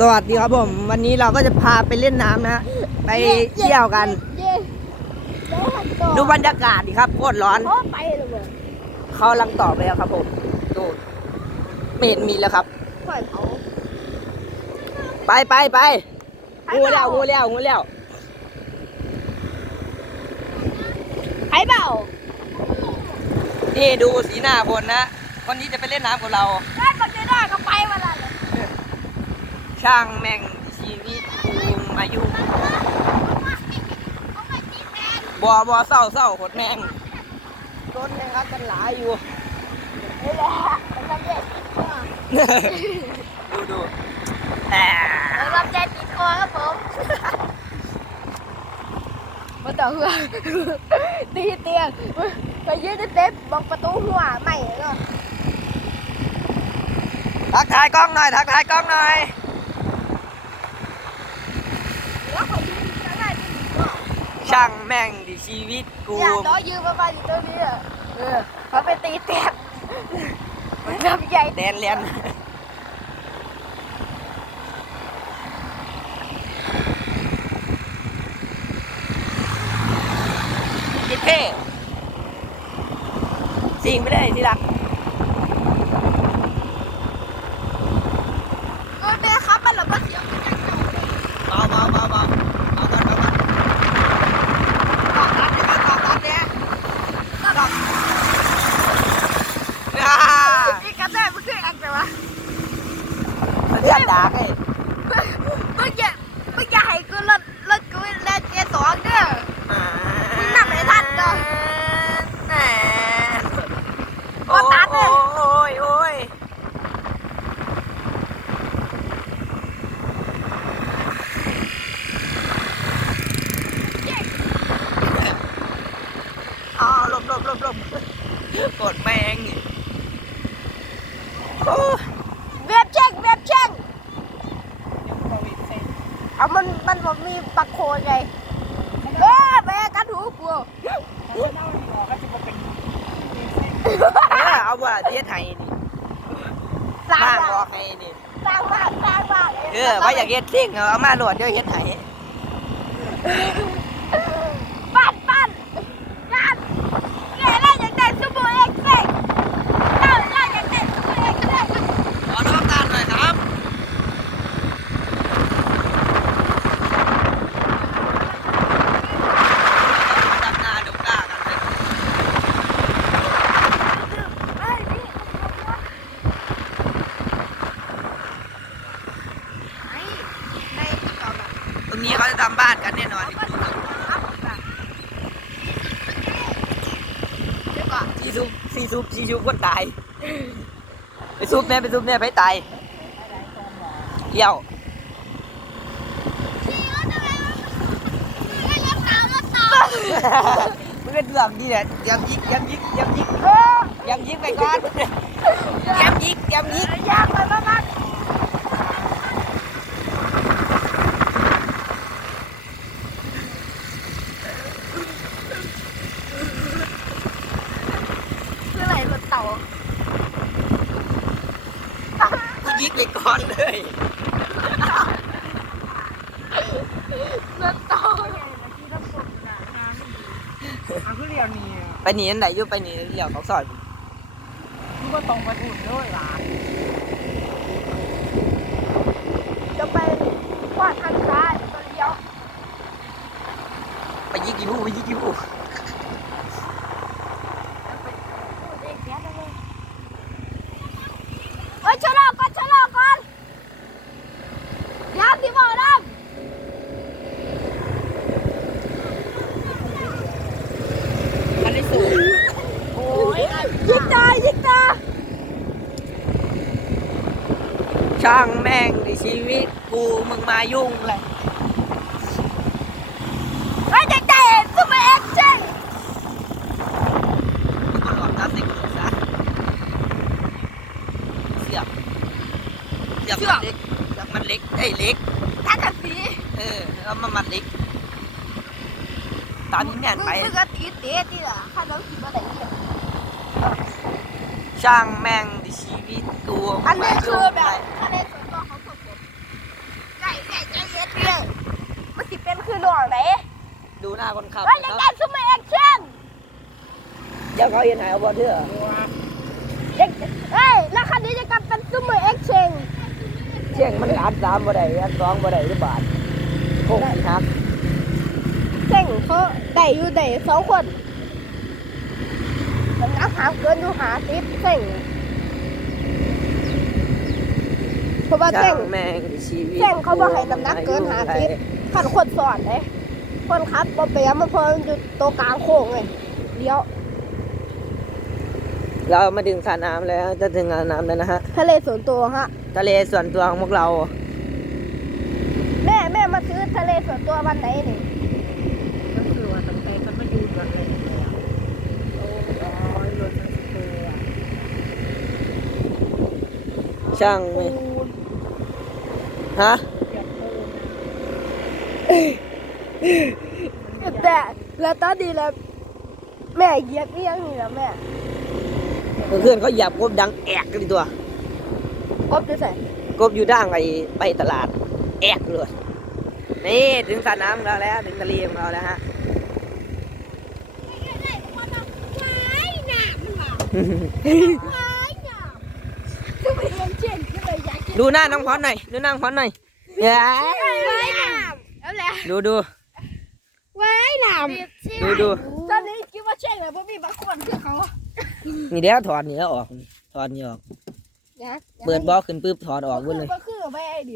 สวัสดีครับผม วันนี้เราก็จะพาไปเล่นน้ำนะ ไปเที่ยวกันเย่ได้หันต่อดูบรรยากาศดิครับโคตรร้อนเพราะไปเลยเว้ยเขากำลังต่อไปแล้วครับผมดูไม่เห็นมีแล้วครับปล่อยเขาไปไปไปงูแล้วงูแล้วงูแล้วไผ่เปล่านี่ดูสีหน้าคนนะคนนี้จะไปเล่นน้ำกับเรา ได้ปากเจด้าก็ไปมาแล้วเลย ช่างแม่งชีวิตภูมิอายุบัวบัวเศร้าเศร้าโคตรแม่งรถแม่งอัดกันหลายอยู่นี่แหละมันทำใจติดคอดูดูแหมมันทำใจติดคอครับผมมาต่อหัวตีเตียงไปยืดเต็มบอกประตูหัวใหม่แล้วทักทายกล้องหน่อย ทักทายกล้องหน่อย แล้วเขายืนข้างหน้าที่หัว ช่างแม่งดิชีวิตกูอย่าล้อยืมมาบ้านอยู่ตรงนี้อะเออเขาไปตีเตียงมันทำใหญ่แดนเลียนยิดเพ่สิ่งไม่ได้ที่รัก เออเนี่ยครับมันเราก็เสียงกันอย่างเดียวเลย เบาเบาเบาเบาเอาก่อนเอาก่อนตอบรับเนี่ยตอบรับเนี่ยตอบรับอ่า นี่กันได้ไม่เคยอังแต่ว่า เลือดดากไอ้มึงอย่ามึงอย่าให้กูเล่นเล่นกูเล่นเกมสองเด้อมึงนับไม่ทันเหรอแหมโอ้ตัดเลยโอ้ยโอ้ยอ้าวหลบหลบหลบหลบกดแมงนี่โอ้ย เว็บเช็คเว็บเช็ค เอามันมันบอกมีปักโคนไงเออแม่กันหูกูเออเอาว่าเทียไทยนี่สร้างบ้างบ้าบอกให้นี่สร้างบ้านสร้างบ้านเออว่าอยากเฮ็ดซิ่งเอามาโหลดเดี๋ยวเฮ็ดไห้ ปั้นปั้นงานแกได้ยังได้ซูเปอร์เอ็กซ์เซ็กได้ได้ยังได้ซูเปอร์เอ็กซ์เซ็ก ขอรับการหน่อยครับดำนาดุกากันเลย เฮ้ยนี่ไอ้ในติ๊กต็อกอะ ตรงนี้ เขาจะทำบ้านกันแน่นอนเขาก็ทำครับแบบเดี๋ยวก่ซุปซีซุปซีซุปคนตาย ไปซุปเนี่ยไปซุปเนี่ยไปตายเยี่ยวมึงก็เดือดดีเนี่ยยำยิกยำยิกยำยิกเออยำยิกไปก่อนยำยิกยำยิกยากไปมากๆคืออะไรรถเต่า กูยิก ไปก่อนเลยรถเต่าอาคือเรียนนี่ไปหนีนั่นไหนอยู่ไปหนีเดี่ยวเขาสอนคือว่าตรงไปอุ่นด้วยล่ะไปขวาทางซ้ายตัวเดียว ไปยิกกี่ผู้ไปยิกกี่ผู้ เฮ้ยชะลอก่อนชะลอก่อนยามพี่บอกน้ มันได้สูงโอ้ยำยิงตายิงตา ช่างแม่งในชีวิตกูมึงมายุ่งเลยเฮ้ยใจเย็นซูเปอร์เอ็กซ์เช่นมึงก็หลอดน้ำใส่กูซะเสียบเสียบมันเล็กเสียบมันเล็กไอ้ยเล็กทักกันสีเออแล้วมันมันเล็กตามนี้แม่นไปมึงก็ตีเตะตีละข้าน้องขี่มาไหนเนี่ย ช่างแม่งดิชีวิตตัวอันนี้คือแบบอันนี้คือตัวของผมใหญ่ใหญ่ใจเย็นเลยมันสิเป็นคือหลวงไหนดูหน้าคนขับว่าในการซูมแอคชั่นเดี๋เขาเห็นไหนเอาบอลเถอะเฮ้ยแล้วคันนี้จะกลับเป็นซูมแอคชั่นเชียงมันอัดสามบ่ได้อัดสองบ่ได้หรือบาทค้งสิครับเชียงเขาได้อยู่ได้สองคน น้ำหนักหามเกินอยู่หาสิบเจ๋งเพราะว่าเจ๋งแม่งชีวิตเจ๋งเขาบอกให้น้ำหนักเกินหาสิบขันคนสอนเลยคนขับบ่เปียมันเพออยู่ตัวกลางโค้งเลยเลี้ยวเรามาถึงสระน้ำแล้ว จะถึงสระน้ำแล้วนะฮะ ทะเลส่วนตัวฮะ ทะเลส่วนตัวของพวกเรา แม่แม่มาซื้อทะเลส่วนตัววันไหนนี่ก็คือว่าตั้งแต่มันมาอยู่กันเลยแล้วโอ้ยรถมันเสีย ช่างไหมฮะแต่แล้วตอนนี้แล้วแม่เหยียบเอียงนี่แล้วแม่เพื่อนเขาหยับกบดังแอกเลยตัว กบจะใส่กบอยู่ด้านไปไปตลาด แอกเลยนี่ถึงสระน้ำของเราแล้วถึงทะเลของเราแล้วฮะ คือไปเรียนเช่นก็เลยอยากกิน ดูหน้าน้องพรหน่อย ดูหน้าน้องพรหน่อยเย้ไว้น้ำแล้วแหละดูดูไว้น้ดูดูำตอนนี้คิดว่าเช่นเลยเพราะมีบางคนคือเขานี่เดี๋ยวถอดเนื้อออก ถอดเนื้อออกนะเปิดบล็อกขึ้นปุ๊บถอดออกหมดเลยก็คือไม่ไอ้ดิ